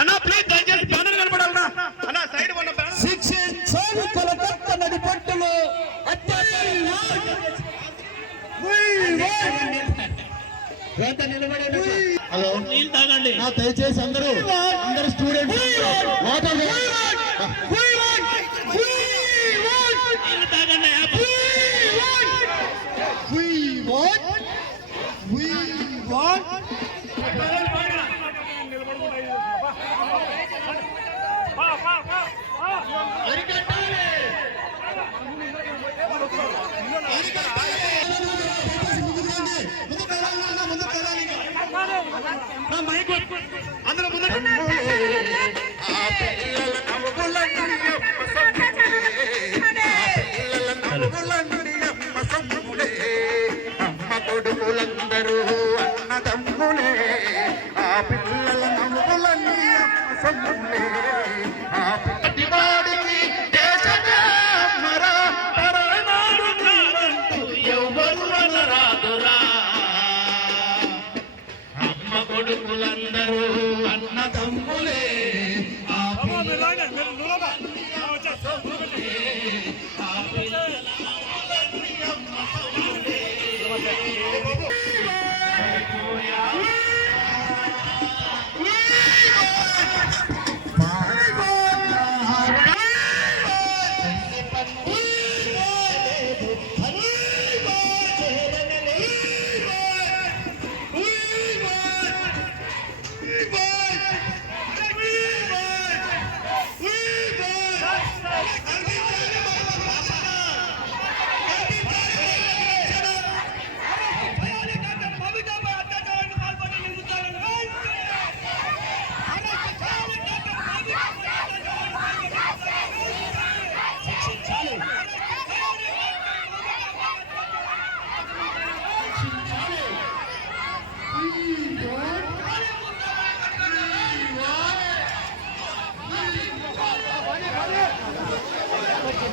అన్న ప్లీజ్ దయచేసి బ్యానర్ అన్న సైడ్ ఉన్న బ్యానర్. శిక్షించాలి కలకత్త నది పట్టులో హలో. నీళ్ళు తాగండి. దయచేసి అందరూ అందరు స్టూడెంట్ వాటర్ అందులో ముందు పిల్లల నవ్వుల నవ్వుల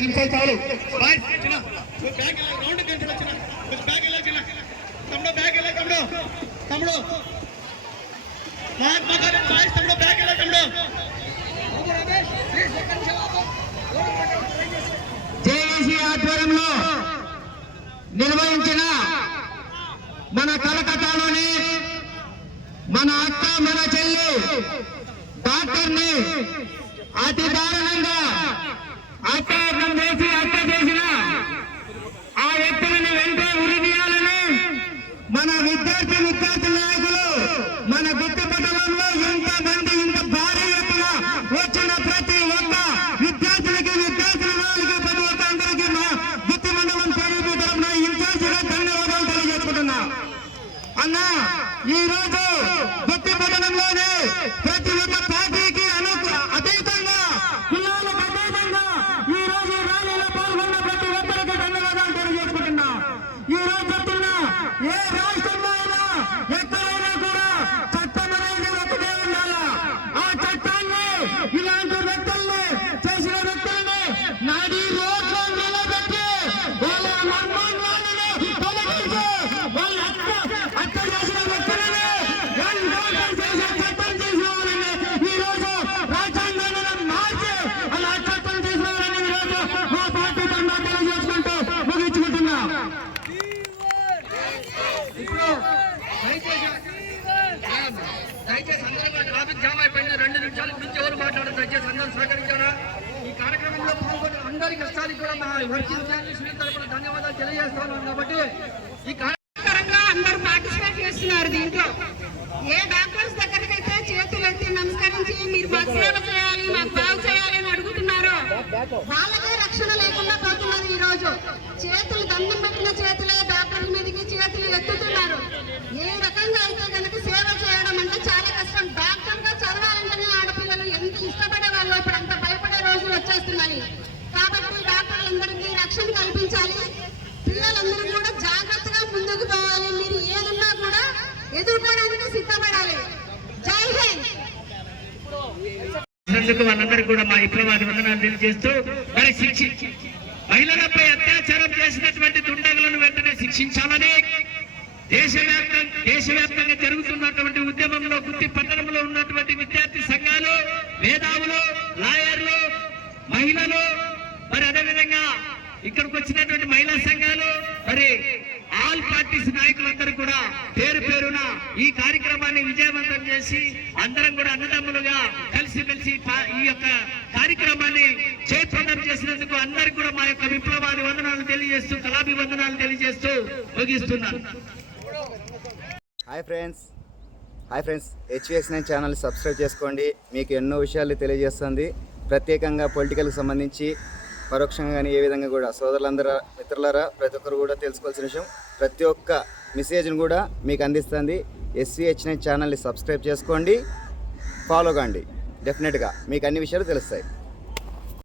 ఐదు నిమిషాలు చాలు ఆధ్వర్యంలో నిర్వహించిన మన కలకత్తాలోని మన అక్క మన చెల్లి డాక్టర్ని అతిథా అందరికి కూడా మా వర్కింగ్ జర్నలిస్ట్ తరపున ధన్యవాదాలు తెలియజేస్తున్నాను కాబట్టి ఈ కార్య- అందరూ పార్టిసిపేట్ చేస్తున్నారు దీంట్లో. ఏ డాక్టర్స్ దగ్గరకైతే చేతులు ఎత్తి నమస్కరించి మీరు మాకు సేవ చేయాలి మాకు బాగు చేయాలి అని అడుగుతున్నారో వాళ్ళకే రక్షణ లేకుండా పోతున్నారు ఈ రోజు. చేతులు దండం పెట్టిన చేతులే డాక్టర్ల మీదకి చేతులు ఎత్తుతున్నారు. ఏ రకంగా అయితే కనుక సేవ చేయడం అంటే చాలా కష్టం. డాక్టర్గా చదవాలంటేనే రక్షణ పిల్లలందరూ కూడా జాగ్రత్తగా ముందుకు పోవాలి. మీరు ఏదన్నా కూడా ఎదుర్కోవడానికి సిద్ధపడాలి. జై హింద్. అందుకు వాళ్ళందరికీ కూడా మా విప్లవాది వందనాలు తెలియజేస్తూ మరి శిక్ష మహిళలపై అత్యాచారం చేసినటువంటి దుండగులను వెంటనే శిక్షించాలని దేశవ్యాప్తం దేశవ్యాప్తంగా జరుగుతున్నటువంటి ఉద్యమంలో గుత్తి వచ్చినటువంటి మహిళా సంఘాలు మరి ఆల్ పార్టీస్ నాయకులందరూ కూడా పేరు పేరున ఈ కార్యక్రమాన్ని విజయవంతం చేసి అందరం కూడా అన్నదమ్ములుగా కలిసిమెలిసి పా- ఈ యొక్క కార్యక్రమాన్ని జయప్రదం చేసినందుకు అందరికి కూడా మా యొక్క విప్లవాది వందనాలు తెలియజేస్తూ కళాభి వందనాలు తెలియజేస్తూ ముగిస్తున్నాను. Hi friends. Hi friends. HVS nine channel subscribe చేసుకోండి. మీకు ఎన్నో విషయాలు తెలియజేస్తుంది. ప్రత్యేకంగా పొలిటికల్కి సంబంధించి పరోక్షంగా కానీ ఏ విధంగా కూడా సోదరులందరూ మిత్రులరా ప్రతి ఒక్కరు కూడా తెలుసుకోవాల్సిన విషయం. ప్రతి ఒక్క మెసేజ్ని కూడా మీకు అందిస్తుంది. ఎస్విహెచ్ ఛానల్ని సబ్స్క్రైబ్ చేసుకోండి. ఫాలో కండి. డెఫినెట్గా మీకు అన్ని విషయాలు తెలుస్తాయి.